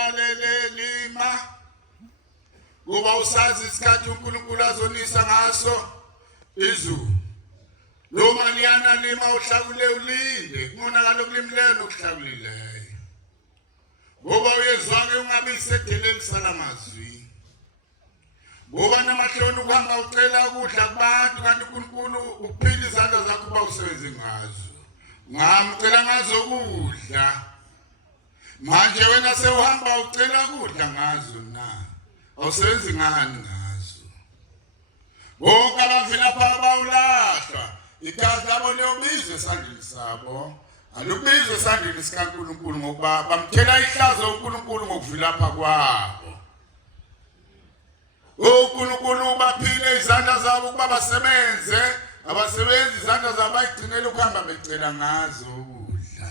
balele lima kuba usazi isikhathi uNkulunkulu azonisa ngaso izulu noma liyana lima uhlakule ulinde kunakala kulimleyo nokuhlakulileyo ngoba uyezwake ungabe isedeleni salamazwi ngoba namahloni ukuhamba ucela ukudla kubantu kanti uNkulunkulu uphila izandla zakho uba usebenze ngazo ngamcela ngazo ukudla manje wena sewuhamba ucela ukudla ngazo na awusebenzi ngani ngazo bonke abavela pha bawulahlwa igazi labo liyobizwa esandleni sabo alubizwe esandleni sikaNkulunkulu ngokuba bamthela ihlazo uNkulunkulu ngokuvela pha kwabo uNkulunkulu baphile izandla zabo ukuba basebenze abasebenzi izandla zabo bayigcinele ukuhamba becela ngazo ukudla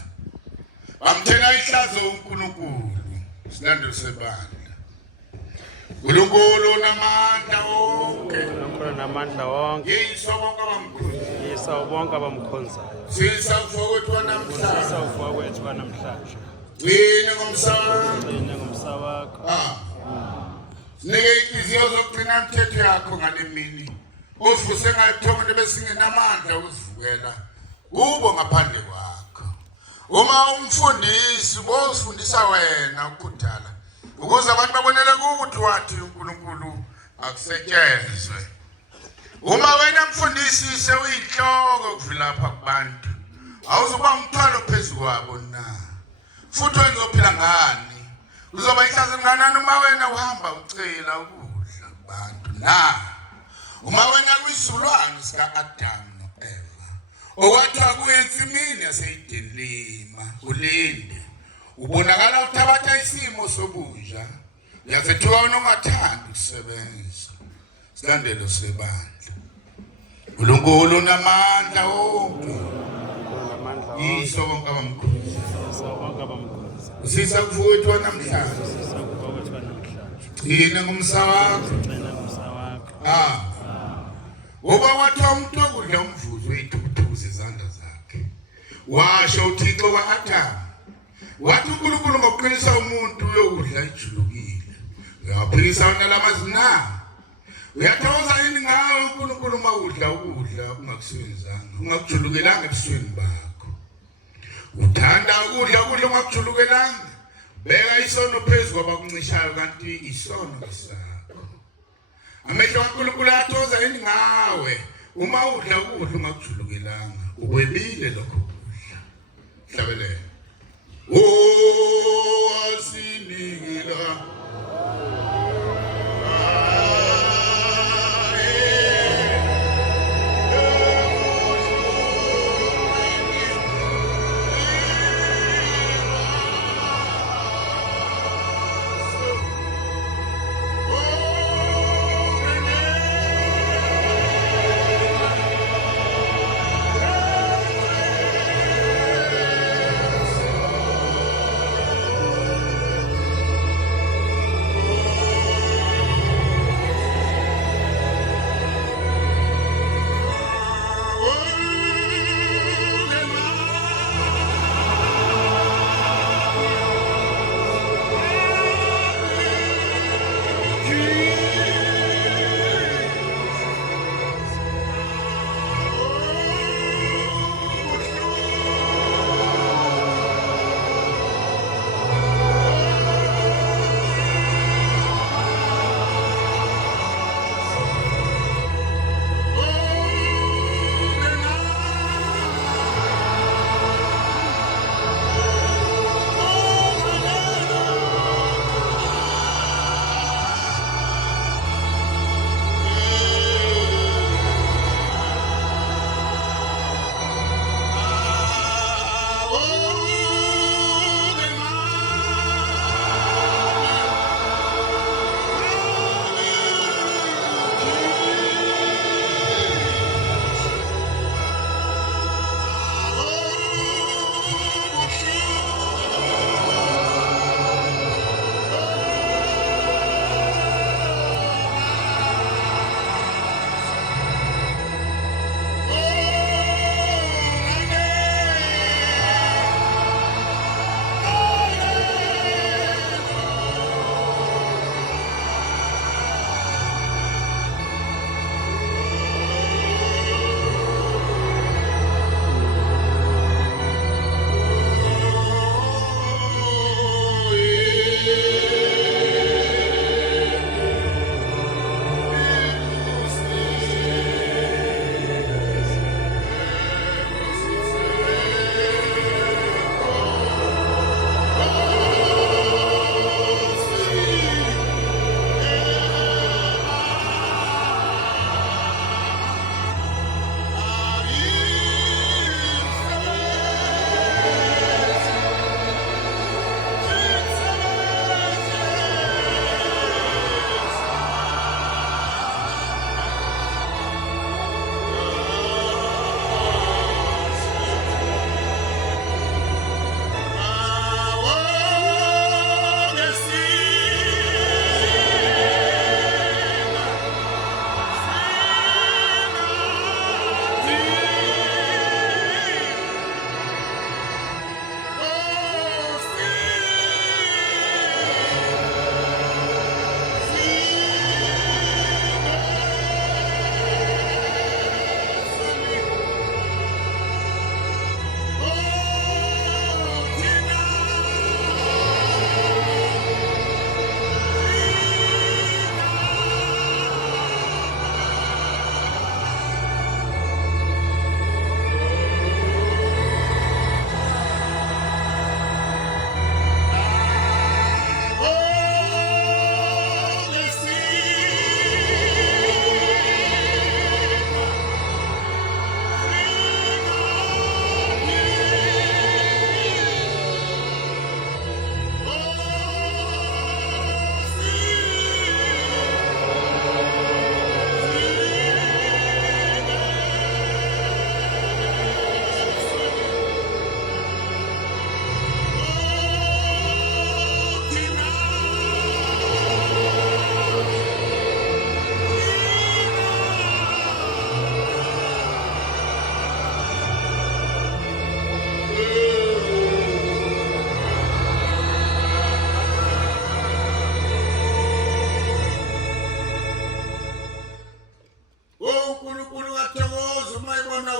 bamthela ihlazo uNkulunkulu silandelo sebandla uNkulunkulu namandla wonke yiso bonke abamkhonzayo sisa ufokwethu namhlanje wena ngomsa wakho sinike inhliziyo zokugcina imithetho yakho ngale mini uvuse ngayithongo besingenamandla ukuzivukela kubo ngaphandle kwakho uma umfundisi bosifundisa wena ukudala ukuze abantu babonele ukuthi wathi uNkulunkulu akusetshenzwe uma wena mfundisi sewuyinhloko kuvela pha kubantu awuzoba umthwalo phezulu kwabo na futhi wenzophila ngani uzoba ihlazo nganani uma wena uhamba ucela ukudla kubantu na uma wena kuyizulwane sika-Adam no-Eva okwathiwa kuye ensimini yaseyidelima ulinde ubonakala uthabatha isimo sobunja yazethiwa wena ungathandi ukusebenza silandelo sebandla uNkulunkulu namandla wonke yiso bonke abamkhonza usisa kufuthwa namhlanje gcina ngomsa wakho ngoba wathiwa umuntu okudla umvuzo uyithuthuza izandla zakhe washo uThixo kwa-Adamu wathi uNkulunkulu ngokuqinisa umuntu uyokudla ijulukile uyawaphikisa wona lamazwi na uyathokoza yini ngawe uNkulunkulu uma udla ukudla ungakusebenzanga ungakujulukelanga ebusweni bakho uthanda ukudla ungakujulukelanga beka isono phezu kwabakuncishayo kanti isono sakho amehlo kaNkulunkulu ayathokoza yini ngawe uma udla ukudla ungakujulukelanga ukwebile lokho kudla hlabelela asinikela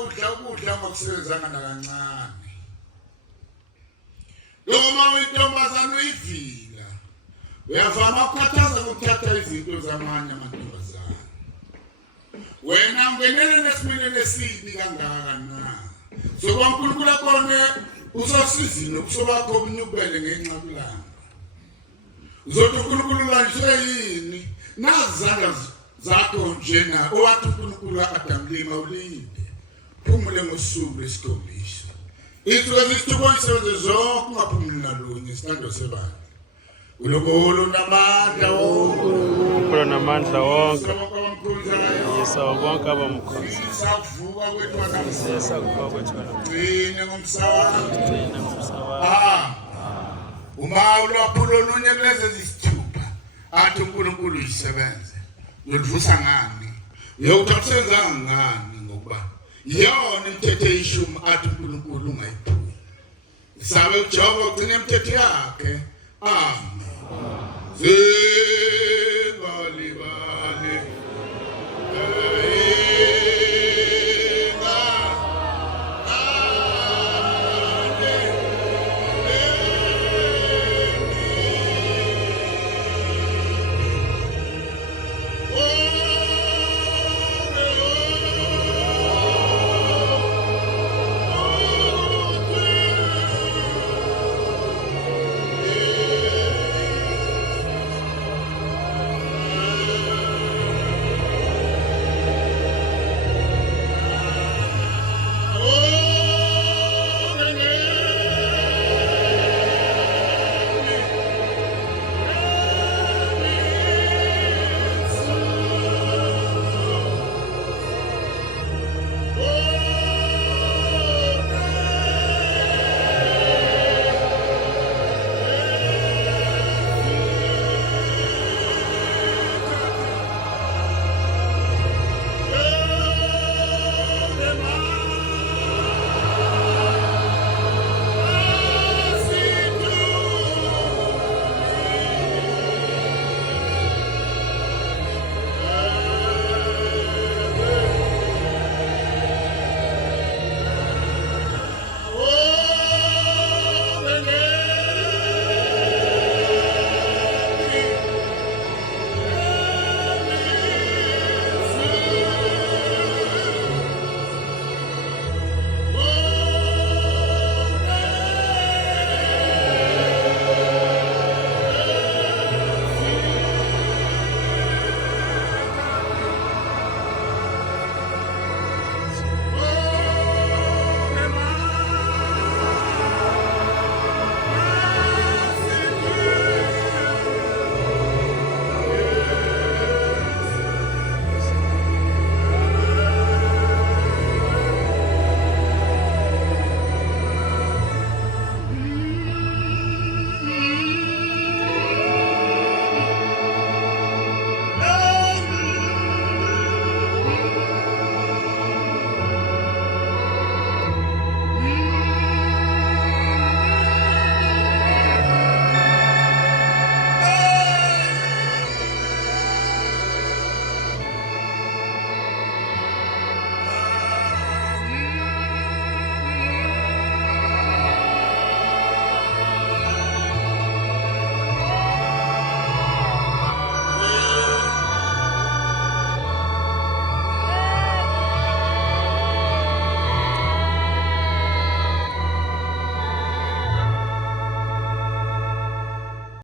ukudla ngokusebenzanga nakancane. Noma intombazane uyivila uyavama ukukhathaza ngokuthatha izinto zamanye amantombazane. Wena ungenele nesimene esibi kangaka na. So kwaNkulunkulu akone usasizini ukusobakho ukunyukubele ngenxa kulanga. Uzothi uNkulunkulu lanjwe yini nazizandla zakho njena owathi uNkulunkulu akadamlima ulinde. Phumule ngosuku lesikhombisa. Ithuke isithukoyisenze zonke ungaphumuli nalunye isithando sebandla. Ulokolo namandla wonke. Ukholo namandla wonke. Yesa bonke abamkhonza. Savuka kwethu namhlanje. Sakuvuka kwethu namhlanje. Gcine ngomsawa. Uma ulwaphulo lunye kulezi zisithupha athi uNkulunkulu uyisebenze. Uyovusa ngani? Uyokuthatha ngani ngokuba yona imithetho eyishumi athi uNkulunkulu ungayiphuzi. Sabe uJehova ugcina imithetho yakhe. Amen.